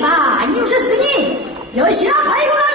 많이 오셨으니 여시나 갑시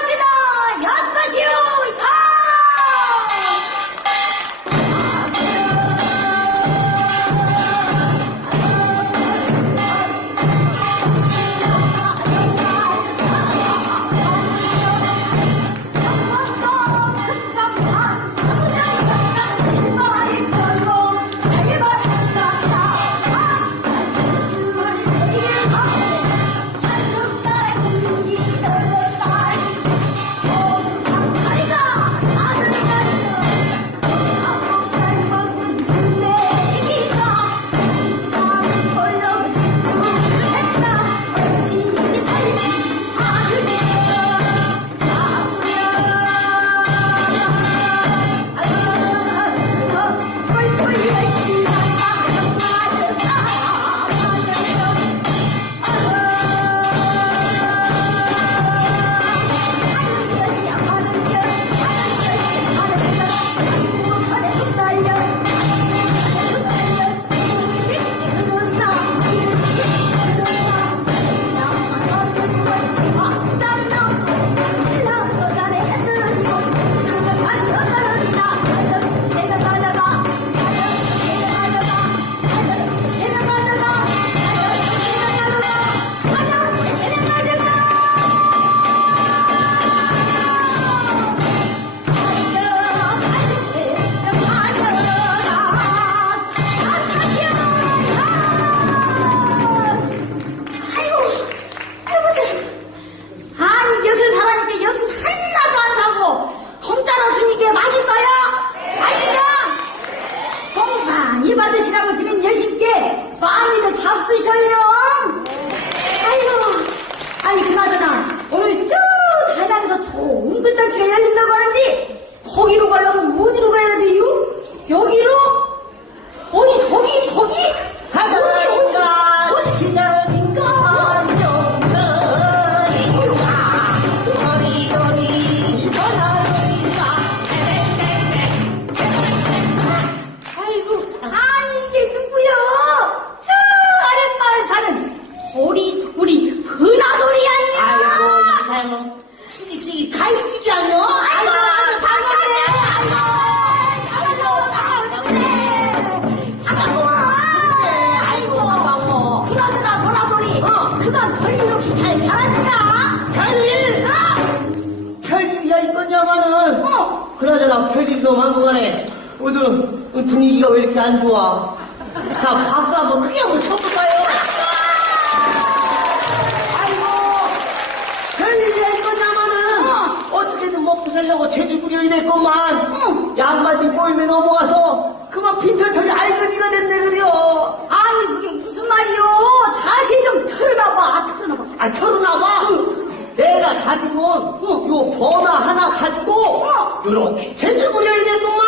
그간 별일 없이 잘 살았나? 별일 별일이야 이건야마는. 어. 그나저나 별일도 한동안에 오늘 분위기가 왜 이렇게 안 좋아? 자 박수 한번 크게 한번 쳐볼까요? 아이고 별일이야 이건야마는. 어떻게든 먹고 살려고 제주 부려 이랬건만. 응. 양반이 꼬임에 넘어가서 그만 빈털털이 알거지가 됐네 그려 아니 그게 무슨 말이요? 자세히 좀 틀어놔봐, 틀어놔봐. 아 켜놓나봐 내가 가지고 온 요 번화 하나 가지고 어. 요렇게 부려 됐구만.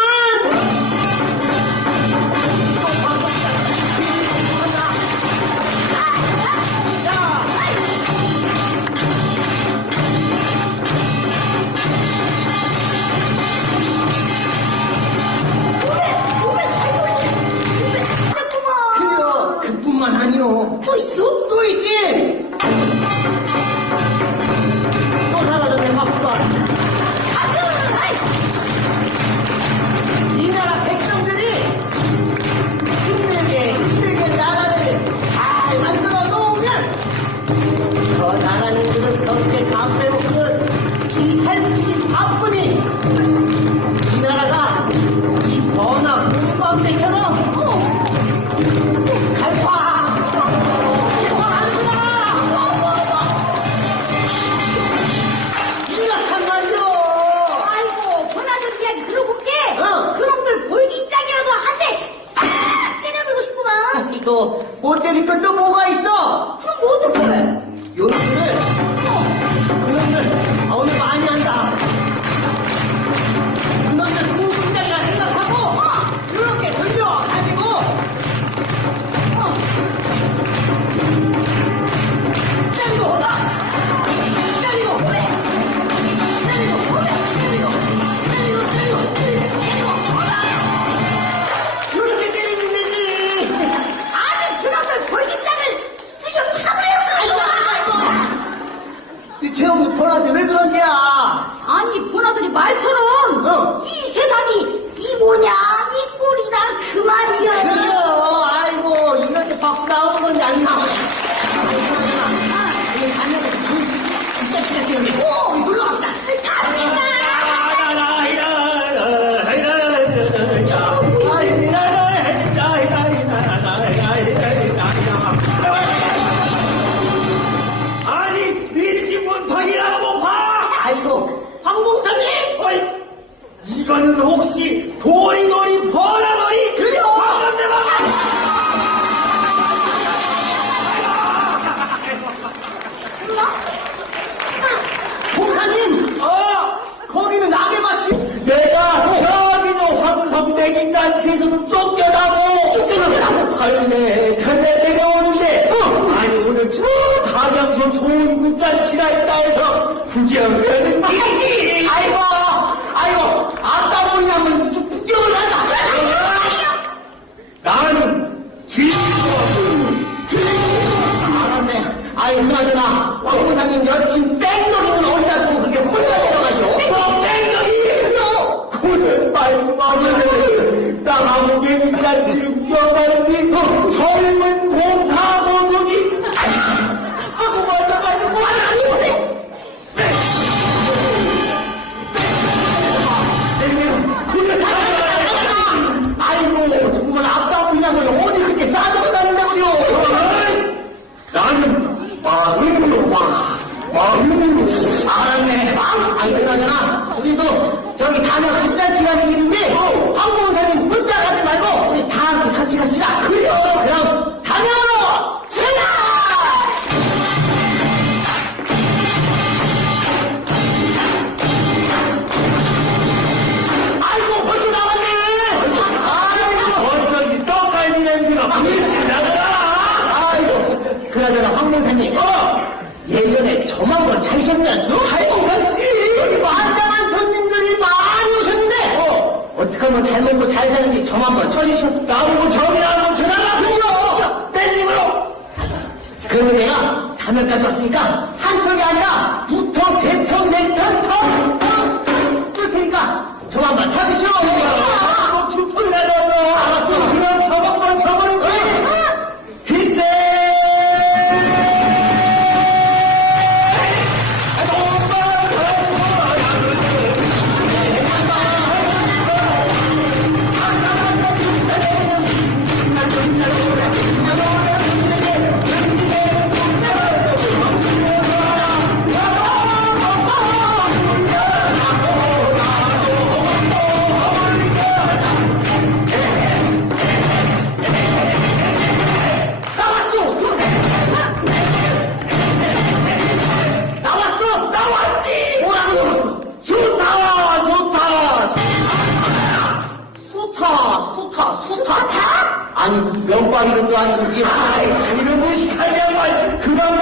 빼먹고는 지 살찌기 바쁘니 이 나라가 이 번화 공방대처럼 갈파 이렇단 말이오 아이고, 번화들 이야기 들어볼게. 어. 그놈들 볼기 짝이라도 한 대, 딱 때려버리고 싶구만. 이거 못 때릴 것도 뭐가 있어 뭐냐? 이 꼴이다. 그 말이야 그래요. 아이고 이렇게 밖 나오는 건지 안오 놀러 갑시다 갑시다 아니 일지 문턱이라고 봐! 아이고 황봉사님 어이, 이거는 혹시 도리도리 버라도 알았네 아이 누나 황봉사님 여친 땡놈은 어디다 두고 그렇게 홀려내려가지고 땡땡이! 그는 말고 말을 나하고 개미잔치를 구경하는데 아, 아이 그나저나 우리도 저기 다녀 굿잔치가 생기는데 황봉사님 혼자 가지 말고 우리 다 함께 같이 갑시다 그래요 그럼 다녀로 출발! 아이고 벌써 나왔네! 아이고 어쩐지 떡갈비 냄새가 물씬 나더라 아이고, 그나저나 황봉사님, 어, 예전에 점 한번 차셨지 않소? 차셨지. 여기 만장한 손님들이 많이 오셨는데, 하면 잘 먹고 잘 사는지 점 한번 쳐주셨, 나보고 점이라고 전화가 그죠? 땡님으로. 그러면 내가 가면까지 왔으니까, 한 턱이 아니라, 두 턱, 세 턱, 네 턱, 턱, 턱, 턱, 뜰 테니까, 점 한번 쳐주시 수타, 수타, 수타. 타 아니, 명방 이름도 아니고 이게. 아이, 자기를 무식하냐고. 그만